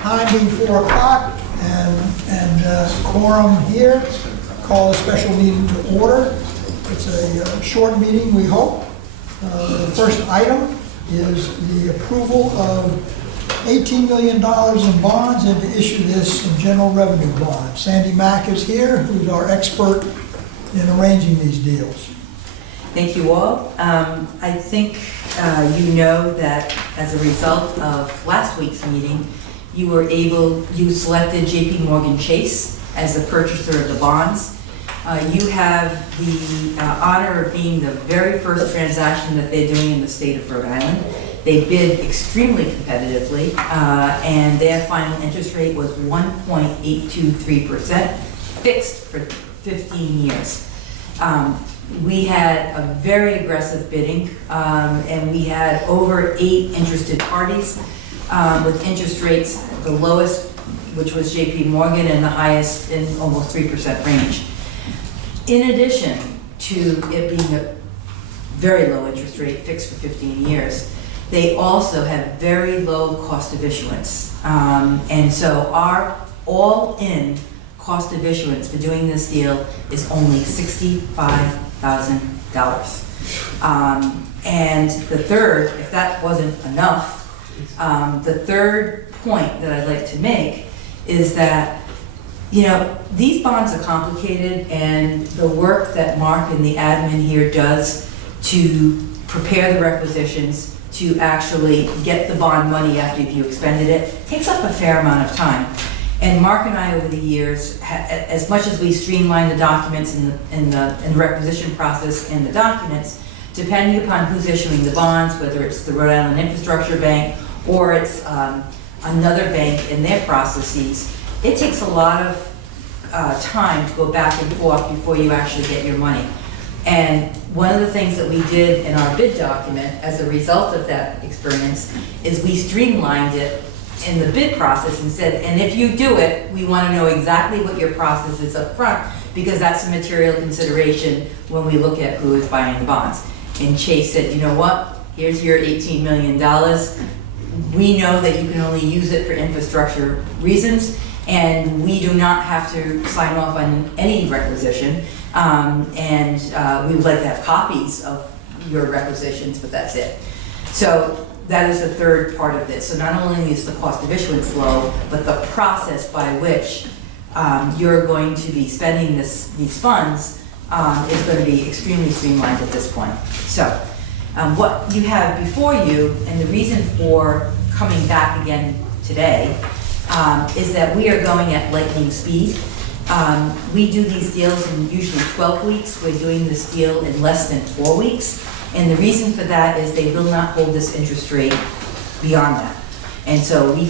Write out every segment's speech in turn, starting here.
Time being 4 o'clock and quorum here. Call a special meeting to order. It's a short meeting, we hope. The first item is the approval of $18 million in bonds and to issue this in general revenue bonds. Sandy Mack is here, who's our expert in arranging these deals. Thank you all. I think you know that as a result of last week's meeting, you selected JP Morgan Chase as the purchaser of the bonds. You have the honor of being the very first transaction that they're doing in the state of Rhode Island. They bid extremely competitively, and their final interest rate was 1.823%, fixed for 15 years. We had a very aggressive bidding, and we had over 8 interested parties, with interest rates, the lowest, which was JP Morgan, and the highest in almost 3% range. In addition to it being a very low interest rate, fixed for 15 years, they also have very low cost of issuance. And so our all-in cost of issuance for doing this deal is only $65,000. And the third, if that wasn't enough, the third point that I'd like to make is that, you know, these bonds are complicated, and the work that Mark and the admin here does to prepare the requisitions to actually get the bond money after you've expended it takes up a fair amount of time. And Mark and I, over the years, as much as we streamline the documents in the requisition process and the documents, depending upon who's issuing the bonds, whether it's the Rhode Island Infrastructure Bank or it's another bank in their processes, it takes a lot of time to go back and forth before you actually get your money. And one of the things that we did in our bid document as a result of that experience is we streamlined it in the bid process and said, and if you do it, we want to know exactly what your process is up front, because that's a material consideration when we look at who is buying the bonds. And Chase said, you know what, here's your $18 million. We know that you can only use it for infrastructure reasons, and we do not have to sign off on any requisition. We would like to have copies of your requisitions, but that's it. So that is the third part of this. So not only is the cost of issuance low, but the process by which you're going to be spending these funds is going to be extremely streamlined at this point. So what you have before you, and the reason for coming back again today, is that we are going at lightning speed. We do these deals in usually 12 weeks. We're doing this deal in less than 4 weeks. And the reason for that is they will not hold this interest rate beyond that. And so we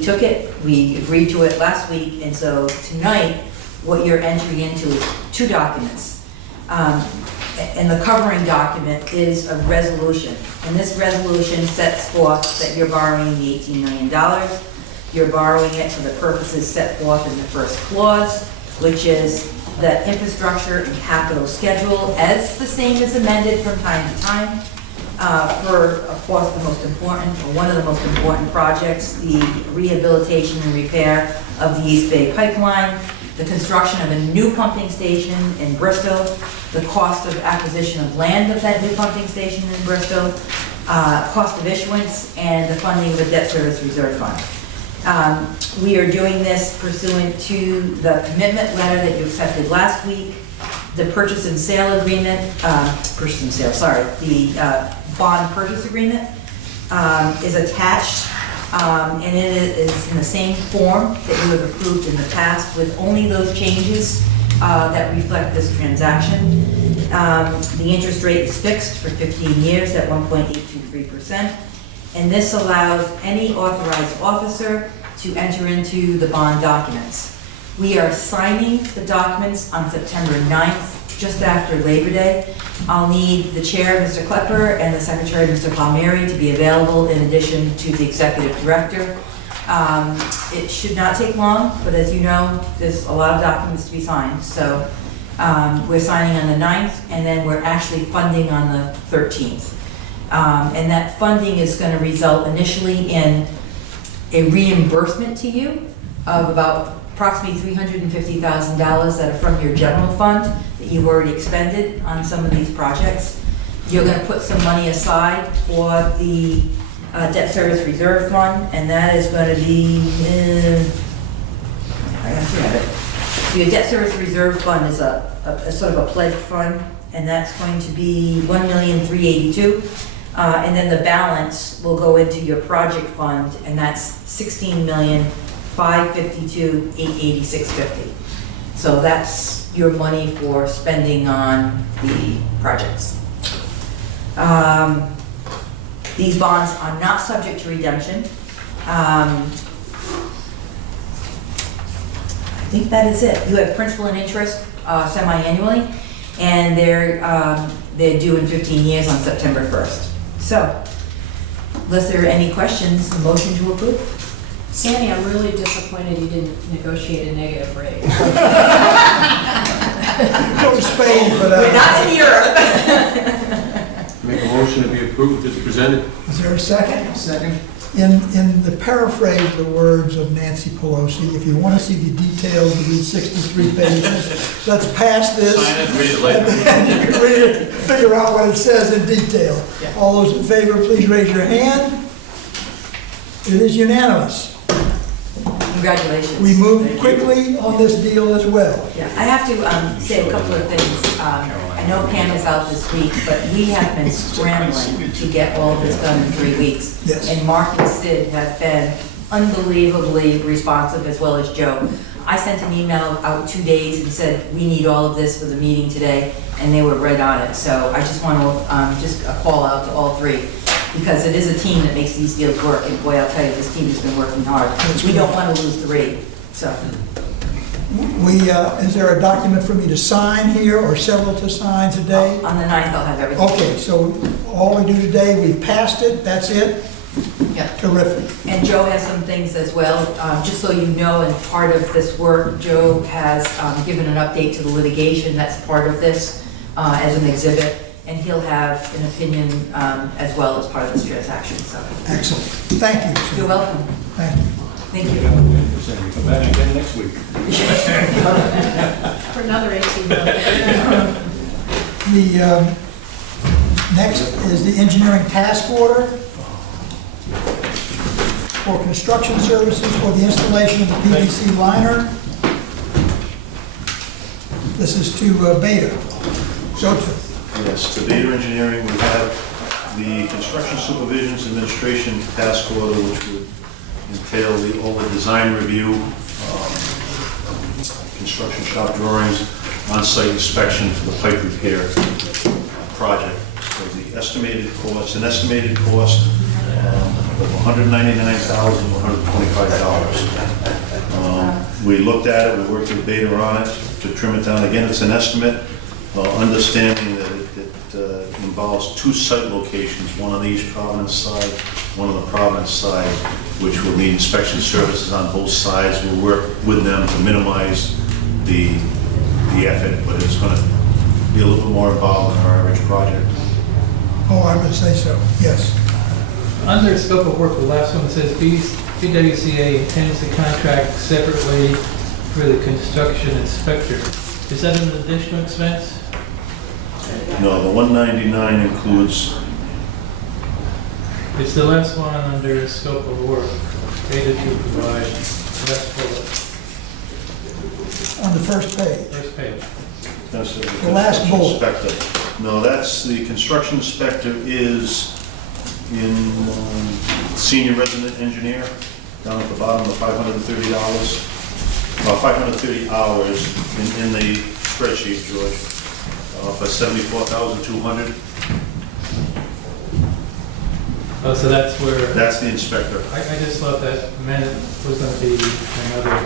took it, we agreed to it last week, and so tonight, what you're entering into is 2 documents. And the covering document is a resolution. And this resolution sets forth that you're borrowing the $18 million. You're borrowing it for the purposes set forth in the first clause, which is the infrastructure and capital schedule as the same as amended from time to time for, of course, the most important, or one of the most important projects, the rehabilitation and repair of the East Bay Pipeline, the construction of a new pumping station in Bristol, the cost of acquisition of land of that new pumping station in Bristol, cost of issuance, and the funding of the debt service reserve fund. We are doing this pursuant to the commitment letter that you accepted last week, the purchase and sale agreement, the bond purchase agreement is attached, and it is in the same form that you have approved in the past, with only those changes that reflect this transaction. The interest rate is fixed for 15 years at 1.823%. And this allows any authorized officer to enter into the bond documents. We are signing the documents on September 9th, just after Labor Day. I'll need the chair, Mr. Klepper, and the secretary, Mr. Palmieri, to be available in addition to the executive director. It should not take long, but as you know, there's a lot of documents to be signed. So we're signing on the 9th, and then we're actually funding on the 13th. And that funding is gonna result initially in a reimbursement to you of about approximately $350,000 that are from your general fund that you've already expended on some of these projects. You're gonna put some money aside for the debt service reserve fund, and that is gonna be, I have it. So your debt service reserve fund is a sort of a pledge fund, and that's going to be $1,382,000. And then the balance will go into your project fund, and that's $16,552,886.50. So that's your money for spending on the projects. These bonds are not subject to redemption. I think that is it. You have principal and interest semi-annually, and they're due in 15 years on September 1st. So, unless there are any questions, a motion to approve? Sammy, I'm really disappointed you didn't negotiate a negative rate. Go to Spain for that. We're not in Europe. Make a motion to be approved as presented. Is there a second? Second. In the paraphrase the words of Nancy Pelosi, if you want to see the details of these 63 pages, let's pass this. Sign it, read it later. And then you can read it, figure out what it says in detail. Yeah. All those in favor, please raise your hand. It is unanimous. Congratulations. We moved quickly on this deal as well. Yeah, I have to say a couple of things. I know Pam is out this week, but we have been scrambling to get all of this done in 3 weeks. Yes. And Mark and Sid have been unbelievably responsive, as well as Joe. I sent an email out 2 days and said, we need all of this for the meeting today, and they were right on it. So I just want to, just a call out to all three, because it is a team that makes these deals work, and boy, I'll tell you, this team has been working hard. We don't want to lose the rate, so. Is there a document for me to sign here, or several to sign today? On the 9th, I'll have everything. Okay, so all we do today, we've passed it, that's it? Yep. Terrific. And Joe has some things as well, just so you know, and part of this work, Joe has given an update to the litigation that's part of this as an exhibit, and he'll have an opinion as well as part of this transaction, so. Excellent. Thank you. sir. You're welcome. Thank you. Thank you. Come back again next week. For another 18 months. The next is the engineering task order for construction services for the installation of the PVC liner. This is to Beta. Joseph. Yes, to Beta Engineering, we have the Construction Supervisions Administration task order, which would entail all the design review, construction shop drawings, on-site inspection for the pipe repair project. So the estimated cost, an estimated cost of $199,125. We looked at it, we worked with Beta on it to trim it down. Again, it's an estimate, understanding that it involves 2 site locations, one on the East Providence side, one on the Providence side, which will need inspection services on both sides. We'll work with them to minimize the effort, but it's going to be a little bit more involved than our average project. Oh, I would say so, yes. Under scope of work, the last one says BWCA intends to contract separately for the construction inspector. Is that an additional expense? No, the 199 includes, It's the last one under scope of work. Data to provide, last bullet, On the first page. first page. that's the The last construction bullet. inspector. No, that's the construction inspector is in senior resident engineer, down at the bottom of $530. About 530 hours in the spreadsheet, George, for $74,200. Oh, so that's where, That's the inspector. I just thought that meant it was going to be another,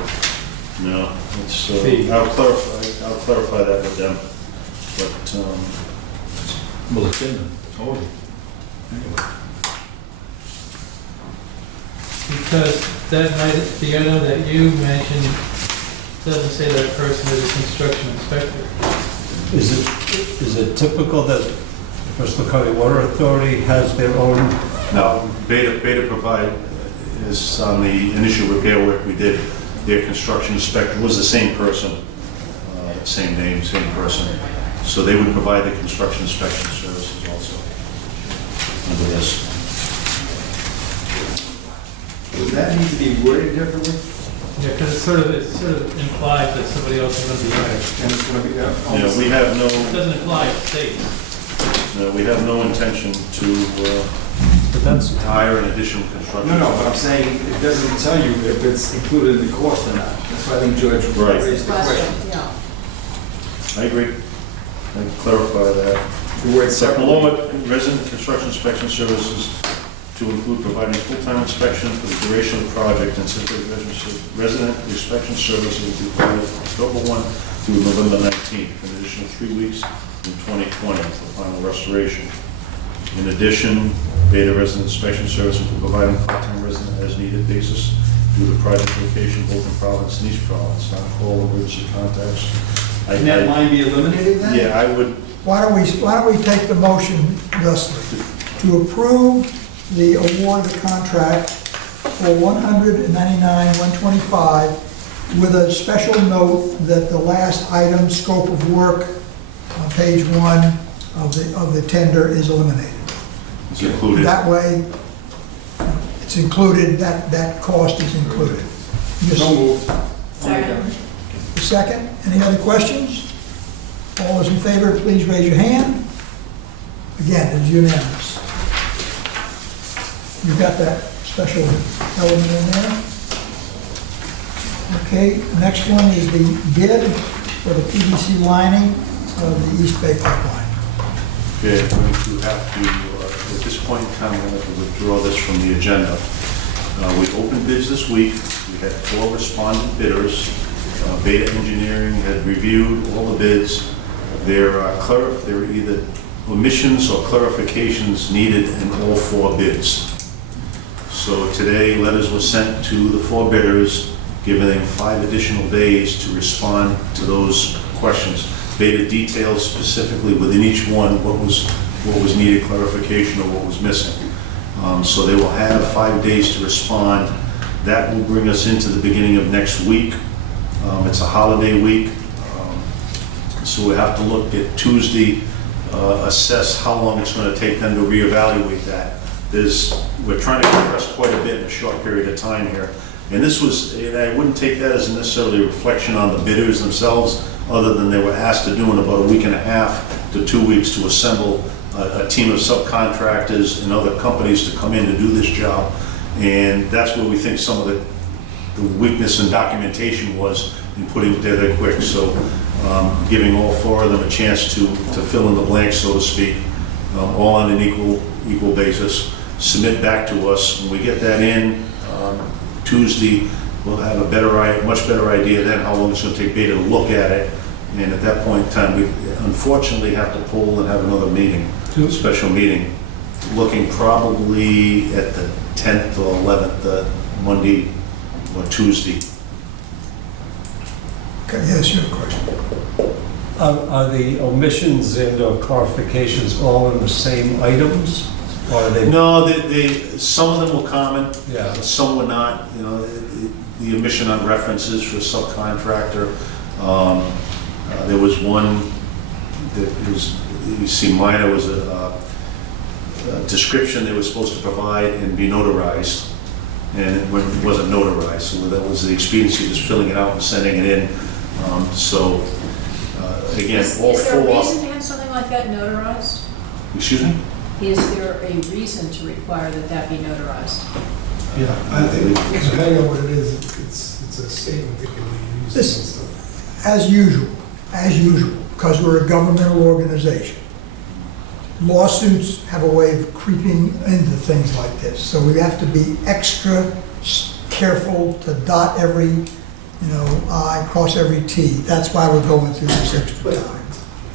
No, it's, Fee. I'll clarify that with them. But, Well, it's in them, totally. because that might, the item that you mentioned doesn't say that person is a construction inspector. Is it typical that Bristol County Water Authority has their own? Now, Beta Provide is on the initial repair work we did. Their construction inspector was the same person, same name, same person. So they would provide the construction inspection services also under this. Would that need to be worded differently? Yeah, because it sort of implies that somebody else is going to be hired. And it's gonna be, Yeah, we have It doesn't imply, it states. we have no intention to But that's, hire an additional construction. no, but I'm saying, it doesn't tell you if it's included in the cost or not. That's why I think George Right. raised the question. Yeah. I agree. I can clarify that. The word separate. Paloma Resident Construction Inspection Services to include providing full-time inspection for the duration of the project and simply resident inspection services will be provided October 1 through November 19th, for an additional 3 weeks in 2020 for final restoration. In addition, Beta Resident Inspection Services will provide a part-time resident as needed basis due to project location both in Providence and East Providence, on-call emergency contacts. Can that line be eliminated then? Yeah, I would, Why don't we take the motion thusly, to approve the award of the contract for $199,125 with a special note that the last item, scope of work, on page 1 of the tender is eliminated. it's included. That way, it's included, that cost is included. Just No move. Second. a second, any other questions? All those in favor, please raise your hand. Again, it's unanimous. You've got that special element in there. Okay, next one is the bid for the PVC lining of the East Bay Pipeline. Okay, I'm going to have to, at this point in time, I'm going to have to withdraw this from the agenda. We opened bids this week. We had 4 respondent bidders. Beta Engineering had reviewed all the bids. There are either omissions or clarifications needed in all 4 bids. So today, letters were sent to the 4 bidders, giving them 5 additional days to respond to those questions. Beta detailed specifically within each one what was needed clarification or what was missing. So they will have 5 days to respond. That will bring us into the beginning of next week. It's a holiday week, so we have to look at Tuesday, assess how long it's going to take them to reevaluate that. We're trying to compress quite a bit in a short period of time here. And this was, and I wouldn't take that as necessarily a reflection on the bidders themselves, other than they were asked to do in about a week and a half to 2 weeks to assemble a team of subcontractors and other companies to come in to do this job. And that's where we think some of the weakness in documentation was in putting it there quick. So giving all 4 of them a chance to fill in the blanks, so to speak, all on an equal basis, submit back to us. When we get that in Tuesday, we'll have a much better idea then how long it's going to take Beta to look at it. And at that point in time, we unfortunately have to pull and have another meeting, a special meeting, looking probably at the 10th or 11th, Monday or Tuesday. Okay, yes, you have a question. are the omissions and or clarifications all in the same items? Or are they? No, some of them were common, Yeah. some were not. You know, the omission on references for subcontractor. There was one that was, you see, minor was a description they were supposed to provide and be notarized, and it wasn't notarized. So that was the expediency of just filling it out and sending it in. Again, all Is there a 4. reason to have something like that notarized? Excuse me? Is there a reason to require that that be notarized? Yeah, I think, depending on what it is, it's a statement that can be used This- against them. As usual, because we're a governmental organization. Lawsuits have a way of creeping into things like this, so we have to be extra careful to dot every, I, cross every T. That's why we're going through this extra time.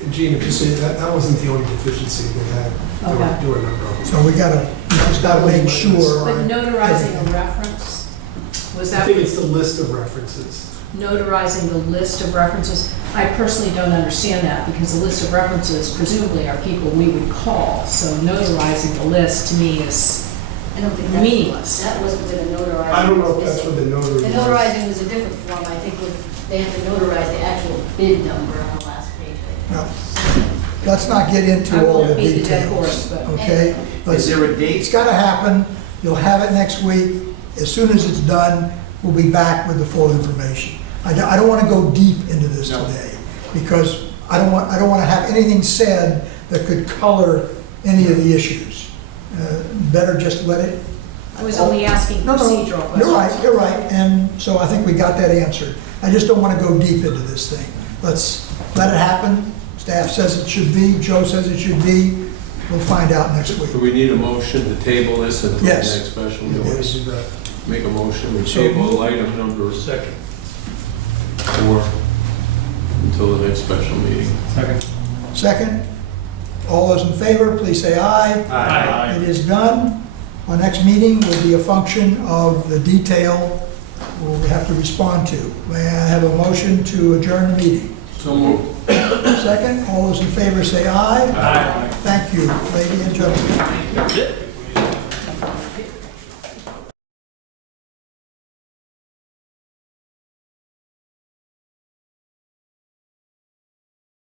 And Gene, if you say that wasn't the only deficiency they had, there Okay. were a number of them. So we just gotta make sure. But notarizing a reference, was I that? think it's the list of references. notarizing the list of references. I personally don't understand that because the list of references presumably are people we would call. So notarizing the list to me is I don't think meaningless. that wasn't where the notarizing. I don't know if was that's what missing. the notary The was. notarizing was a different form, I think they have to notarize the actual bid number on the last page. No. Let's not get into I all the won't beat the dead horse, details, but- okay? Is there a date? It's gotta happen, you'll have it next week. As soon as it's done, we'll be back with the full information. I don't wanna go deep into this No. today, because I don't wanna have anything said that could color any of the issues. Better just let it. I was only asking No, procedural questions. You're right, and so I think we got that answered. I just don't wanna go deep into this thing. Let's let it happen, staff says it should be, Joe says it should be, we'll find out next week. Do we need a motion to table this until the Yes. next special Yes. meeting? Make a motion, we So table moved. item number 4 until the next special meeting. Second. Second, all those in favor, please say aye. Aye. It is done. Our next meeting will be a function of the detail we have to respond to. May I have a motion to adjourn the meeting? So moved. Second, all those in favor say aye. Aye. Thank you, ladies and gentlemen. That's it.